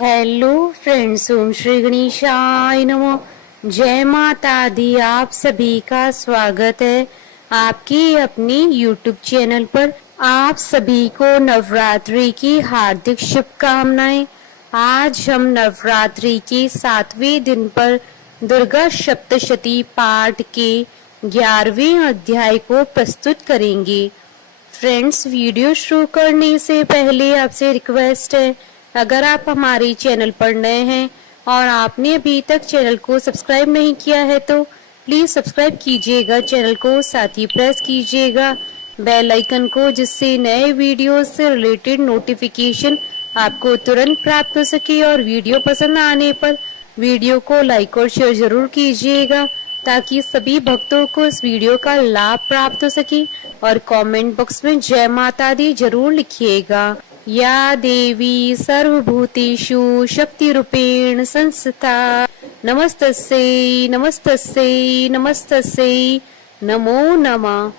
Hello friends, ओम श्री गणेशाय नमः। जय माता दी। आप सभी का स्वागत है आपकी अपनी यूट्यूब चैनल पर। आप सभी को नवरात्रि की हार्दिक शुभकामनाएं। आज हम नवरात्रि के 7वें दिन पर दुर्गा सप्तशती पाठ के 11वें अध्याय को प्रस्तुत करेंगे। फ्रेंड्स, वीडियो शुरू करने से पहले आपसे रिक्वेस्ट है, अगर आप हमारे चैनल पर नए हैं और आपने अभी तक चैनल को सब्सक्राइब नहीं किया है तो प्लीज सब्सक्राइब कीजिएगा चैनल को, साथ ही प्रेस कीजिएगा बेल आइकन को, जिससे नए वीडियो से रिलेटेड नोटिफिकेशन आपको तुरंत प्राप्त हो सके। और वीडियो पसंद आने पर वीडियो को लाइक और शेयर जरूर कीजिएगा ताकि सभी भक्तों को इस वीडियो का लाभ प्राप्त हो सके। और कमेंट बॉक्स में जय माता दी जरूर लिखिएगा। या देवी सर्वभूतेषु शक्ति रूपेण संस्थिता नमस्तस्यै नमस्तस्यै नमस्तस्यै नमो नमः।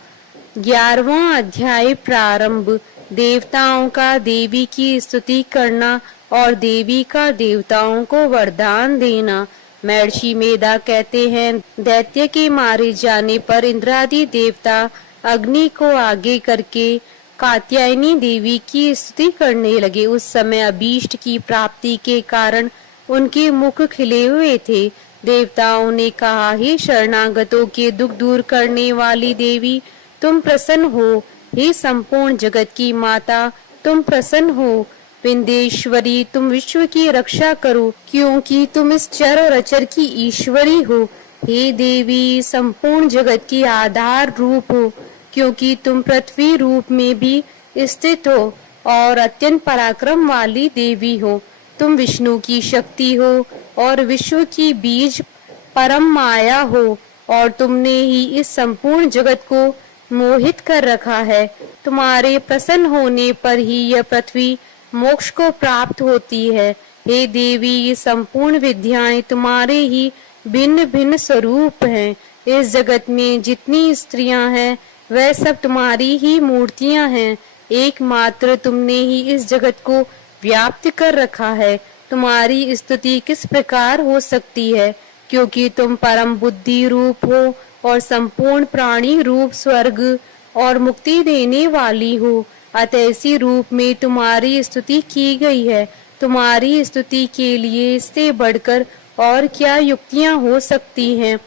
11वां अध्याय प्रारंभ। देवताओं का देवी की स्तुति करना और देवी का देवताओं को वरदान देना। महर्षि मेधा कहते हैं, दैत्य के मारे जाने पर इंद्रादि देवता अग्नि को आगे करके कात्यायनी देवी की स्तुति करने लगे। उस समय अभीष्ट की प्राप्ति के कारण उनके मुख खिले हुए थे। देवताओं ने कहा, हे शरणागतों के दुख दूर करने वाली देवी, तुम प्रसन्न हो। हे संपूर्ण जगत की माता, तुम प्रसन्न हो। विंध्येश्वरी, तुम विश्व की रक्षा करो, क्योंकि तुम इस चर और अचर की ईश्वरी हो। हे देवी, संपूर्ण जगत की आधार रूप हो, क्योंकि तुम पृथ्वी रूप में भी स्थित हो और अत्यंत पराक्रम वाली देवी हो। तुम विष्णु की शक्ति हो और विश्व की बीज परम माया हो, और तुमने ही इस संपूर्ण जगत को मोहित कर रखा है। तुम्हारे प्रसन्न होने पर ही यह पृथ्वी मोक्ष को प्राप्त होती है। हे देवी, ये संपूर्ण विद्याएं तुम्हारे ही भिन्न भिन्न स्वरूप हैं। इस जगत में जितनी स्त्रियां हैं वह सब तुम्हारी ही मूर्तियां हैं। एकमात्र तुमने ही इस जगत को व्याप्त कर रखा है। तुम्हारी स्तुति किस प्रकार हो सकती है, क्योंकि तुम परम बुद्धि रूप हो और संपूर्ण प्राणी रूप स्वर्ग और मुक्ति देने वाली हो। अतः इसी रूप में तुम्हारी स्तुति की गई है। तुम्हारी स्तुति के लिए इससे बढ़कर और क्या युक्तियां हो सकती हैं।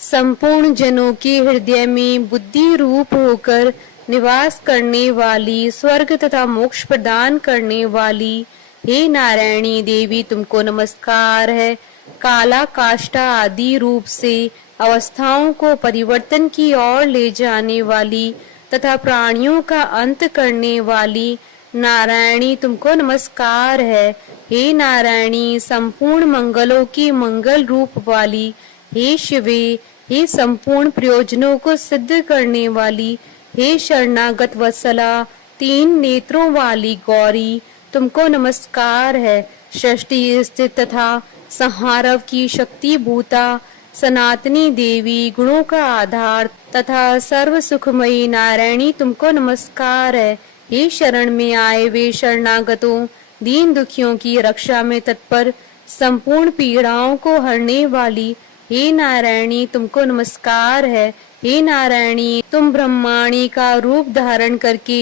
संपूर्ण जनों के हृदय में बुद्धि रूप होकर निवास करने वाली, स्वर्ग तथा मोक्ष प्रदान करने वाली, हे नारायणी देवी, तुमको नमस्कार है। काला काष्ठा आदि रूप से अवस्थाओं को परिवर्तन की ओर ले जाने वाली तथा प्राणियों का अंत करने वाली नारायणी, तुमको नमस्कार है। हे नारायणी, संपूर्ण मंगलों की मंगल रूप वाली, हे शिवे, हे संपूर्ण प्रयोजनों को सिद्ध करने वाली, हे शरणागत वत्सला, 3 नेत्रों वाली गौरी, तुमको नमस्कार है। सृष्टि स्थित तथा संहारव की शक्ति भूता सनातनी देवी, गुणों का आधार तथा सर्व सुखमयी नारायणी, तुमको नमस्कार है। हे शरण में आए वे शरणागतों, दीन दुखियों की रक्षा में तत्पर, संपूर्ण पीड़ाओं को हरने वाली, हे नारायणी, तुमको नमस्कार है। हे नारायणी, तुम ब्रह्माणी का रूप धारण करके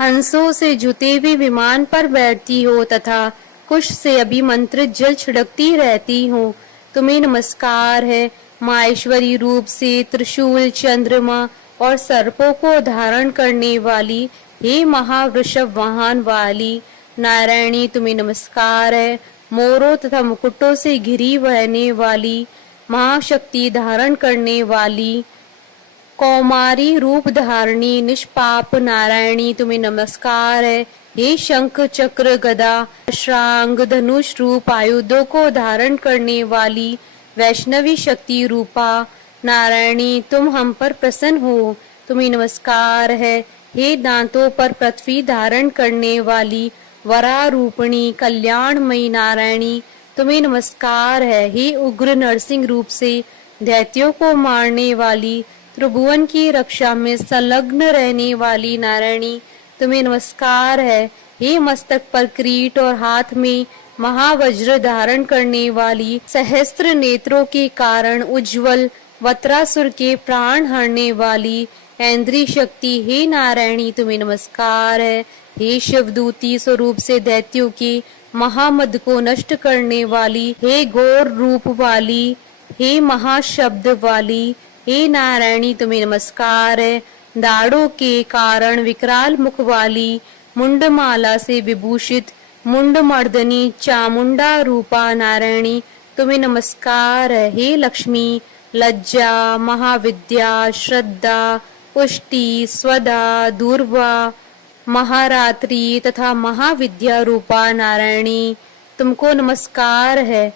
हंसों से जुते हुए विमान पर बैठती हो तथा कुश से अभिमंत्रित जल छिड़कती रहती हो। तुम्हें नमस्कार है। माहेश्वरी रूप से त्रिशूल, चंद्रमा और सर्पों को धारण करने वाली, हे महावृषभ वाहन वाली नारायणी, तुम्हें नमस्कार है। मोरों तथा मुकुटों से घिरी बहने वाली, महाशक्ति धारण करने वाली, कौमारी रूप धारणी निष्पाप नारायणी, तुम्हें नमस्कार है। हे शंख चक्र गदा श्रांग धनुष रूप आयुधों को धारण करने वाली वैष्णवी शक्ति रूपा नारायणी, तुम हम पर प्रसन्न हो, तुम्हें नमस्कार है। हे दांतों पर पृथ्वी धारण करने वाली वरारूपिणी कल्याणमयी नारायणी, तुम्हें नमस्कार है। हे उग्र नरसिंह रूप से दैत्यों को मारने वाली, त्रिभुवन की रक्षा में संलग्न रहने वाली नारायणी, तुम्हें नमस्कार है। हे मस्तक पर किरीट और हाथ में महावज्र धारण करने वाली, सहस्त्र नेत्रों के कारण उज्जवल, वत्रासुर के प्राण हरने वाली ऐन्द्री शक्ति, हे नारायणी तुम्हें नमस्कार है। हे शिवदूती स्वरूप से दैत्यों के महामद को नष्ट करने वाली, हे घोर रूप वाली, हे महाशब्द वाली, हे नारायणी तुम्हें नमस्कार है। दाढ़ों के कारण विकराल मुख वाली, मुंडमाला से विभूषित मुंडमर्दनी चामुंडा रूपा नारायणी तुम्हें नमस्कार है। हे लक्ष्मी, लज्जा, महाविद्या, श्रद्धा, पुष्टि, स्वदा, दूर्वा, महारात्रि तथा महाविद्या रूपा नारायणी तुमको नमस्कार है।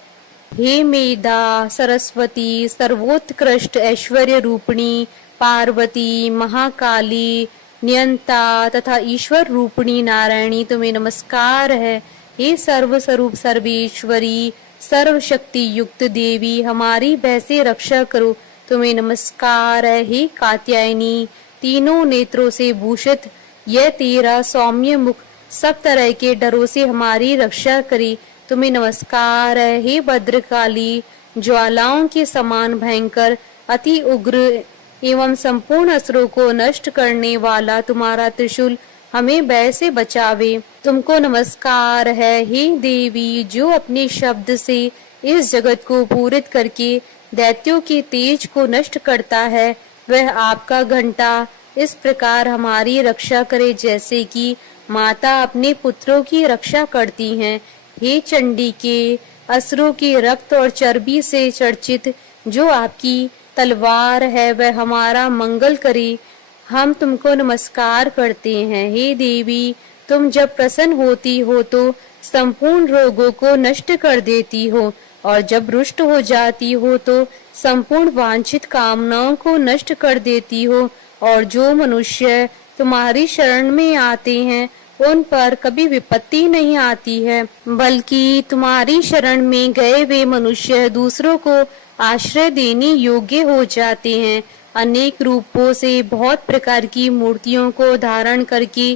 हे मेधा, सरस्वती, सर्वोत्कृष्ट ऐश्वर्य रूपिणी पार्वती, महाकाली, नियंता तथा ईश्वर रूपिणी नारायणी तुम्हें नमस्कार है। हे सर्व स्वरूप सर्वेश्वरी, सर्वशक्ति युक्त देवी, हमारी वैसे रक्षा करो तुम्हें नमस्कार है। हे कात्यायनी, तीनों नेत्रों से भूषित यह तेरा सौम्य मुख सब तरह के डरों से हमारी रक्षा करे तुम्हें नमस्कार है। हे भद्रकाली, ज्वालाओं के समान भयंकर, अति उग्र एवं संपूर्ण असुरों को नष्ट करने वाला तुम्हारा त्रिशूल हमें भय से बचावे तुमको नमस्कार है। हे देवी, जो अपने शब्द से इस जगत को पूरित करके दैत्यों के तेज को नष्ट करता है, वह आपका घंटा इस प्रकार हमारी रक्षा करे जैसे कि माता अपने पुत्रों की रक्षा करती हैं। हे चंडी के असुरों के रक्त और चर्बी से चर्चित जो आपकी तलवार है वह हमारा मंगल करे, हम तुमको नमस्कार करते हैं। हे देवी, तुम जब प्रसन्न होती हो तो संपूर्ण रोगों को नष्ट कर देती हो और जब रुष्ट हो जाती हो तो संपूर्ण वांछित कामनाओं को नष्ट कर देती हो और जो मनुष्य तुम्हारी शरण में आते हैं उन पर कभी विपत्ति नहीं आती है, बल्कि तुम्हारी शरण में गए वे मनुष्य दूसरों को आश्रय देने योग्य हो जाते हैं। अनेक रूपों से बहुत प्रकार की मूर्तियों को धारण करके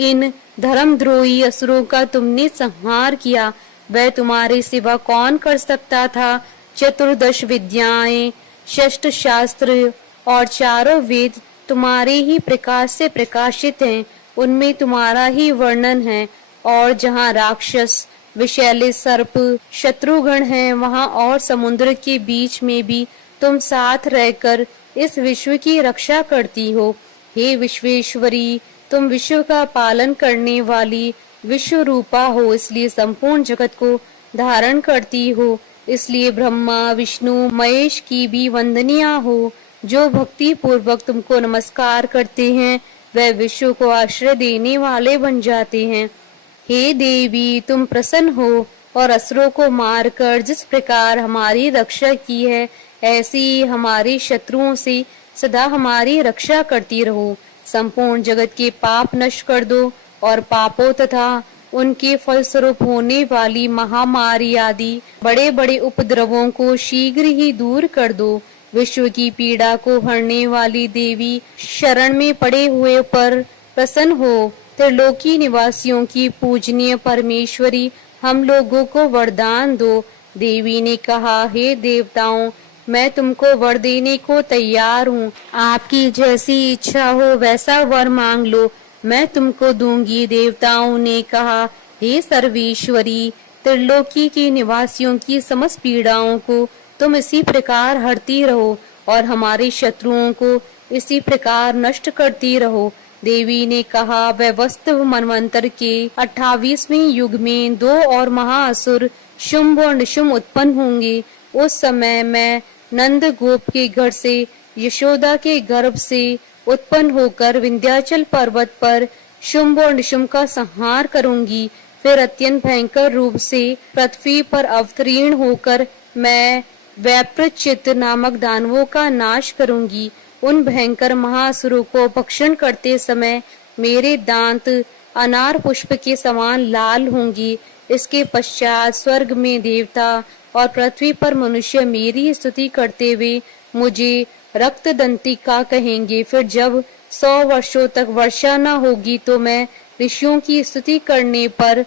इन धर्मद्रोही असुरों का तुमने संहार किया, वह तुम्हारे सिवा कौन कर सकता था। चतुर्दश विद्याएं, षष्ठ शास्त्र और चारों वेद तुम्हारे ही प्रकाश से प्रकाशित हैं, उनमें तुम्हारा ही वर्णन है। और जहाँ राक्षस, विषैले सर्प, शत्रुगण हैं, वहाँ और समुद्र के बीच में भी तुम साथ रहकर इस विश्व की रक्षा करती हो। हे विश्वेश्वरी, तुम विश्व का पालन करने वाली विश्व रूपा हो, इसलिए संपूर्ण जगत को धारण करती हो, इसलिए ब्रह्मा, विष्णु, महेश की भी वंदनिया हो। जो भक्ति पूर्वक तुमको नमस्कार करते हैं वह विश्व को आश्रय देने वाले बन जाते हैं। हे देवी, तुम प्रसन्न हो और असुरों को मारकर जिस प्रकार हमारी रक्षा की है, ऐसी हमारे शत्रुओं से सदा हमारी रक्षा करती रहो। संपूर्ण जगत के पाप नष्ट कर दो और पापों तथा उनके फलस्वरूप होने वाली महामारी आदि बड़े बड़े उपद्रवों को शीघ्र ही दूर कर दो। विश्व की पीड़ा को हरने वाली देवी, शरण में पड़े हुए पर प्रसन्न हो। त्रिलोकी निवासियों की पूजनीय परमेश्वरी, हम लोगों को वरदान दो। देवी ने कहा, हे देवताओं, मैं तुमको वर देने को तैयार हूँ। आपकी जैसी इच्छा हो वैसा वर मांग लो, मैं तुमको दूंगी। देवताओं ने कहा, हे सर्वेश्वरी, त्रिलोकी के निवासियों की समस्त पीड़ाओं को तुम इसी प्रकार हरती रहो और हमारे शत्रुओं को इसी प्रकार नष्ट करती रहो। देवी ने कहा, वह वास्तव मनवंतर के 28वें युग में 2 और महाअसुर शुंभ और निशुंभ उत्पन्न होंगे। उस समय मैं नंद गोप के घर से, यशोदा के गर्भ से उत्पन्न होकर विंध्याचल पर्वत पर शुंभ और निशुंभ का संहार करूंगी। फिर अत्यंत भयंकर रूप से पृथ्वी पर अवतीर्ण होकर मैं वैप्रचित नामक दानवों का नाश करूंगी। उन भयंकर महासुरों को भक्षण करते समय मेरे दांत अनार पुष्प के समान लाल होंगी। इसके पश्चात स्वर्ग में देवता और पृथ्वी पर मनुष्य मेरी स्तुति करते हुए मुझे रक्तदंतिका कहेंगे। फिर जब 100 वर्षों तक वर्षा न होगी तो मैं ऋषियों की स्तुति करने पर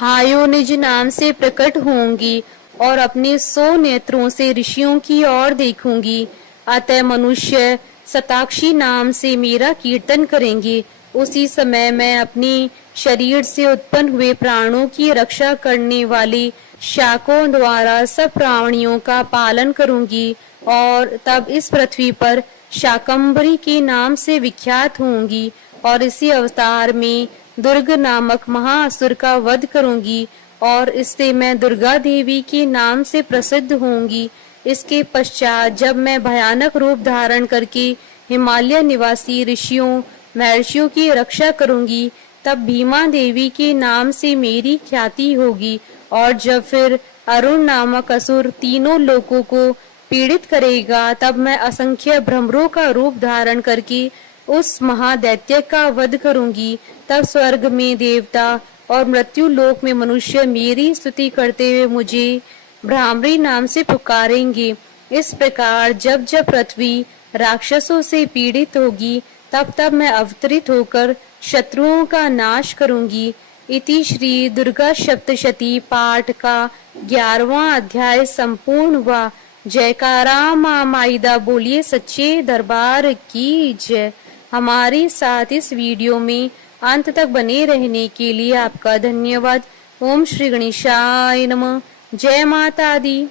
आयो निज नाम से प्रकट होंगी और अपने 100 नेत्रों से ऋषियों की ओर देखूंगी। अतः मनुष्य शताक्षी नाम से मेरा कीर्तन करेंगे। उसी समय मैं अपनी शरीर से उत्पन्न हुए प्राणों की रक्षा करने वाली शाकों द्वारा सब प्राणियों का पालन करूंगी और तब इस पृथ्वी पर शाकंभरी के नाम से विख्यात होंगी और इसी अवतार में दुर्ग नामक महाअसुर का वध करूंगी और इससे मैं दुर्गा देवी के नाम से प्रसिद्ध होंगी। इसके पश्चात जब मैं भयानक रूप धारण करके हिमालय निवासी ऋषियों महर्षियों की रक्षा करूंगी, तब भीमा देवी के नाम से मेरी ख्याति होगी। और जब फिर अरुण नामक असुर तीनों लोकों को पीड़ित करेगा, तब मैं असंख्य भ्रमरों का रूप धारण करके उस महादैत्य का वध करूंगी। तब स्वर्ग में देवता और मृत्यु लोक में मनुष्य मेरी स्तुति करते हुए मुझे भ्रामरी नाम से पुकारेंगे। इस प्रकार जब जब पृथ्वी राक्षसों से पीड़ित होगी, तब तब मैं अवतरित होकर शत्रुओं का नाश करूंगी। इति श्री दुर्गा सप्तशती पाठ का 11वां अध्याय संपूर्ण हुआ। जयकारा मां माईदा बोलिए सच्चे दरबार की जय। हमारे साथ इस वीडियो में अंत तक बने रहने के लिए आपका धन्यवाद। ओम श्री गणेशाय नमः। जय माता दी।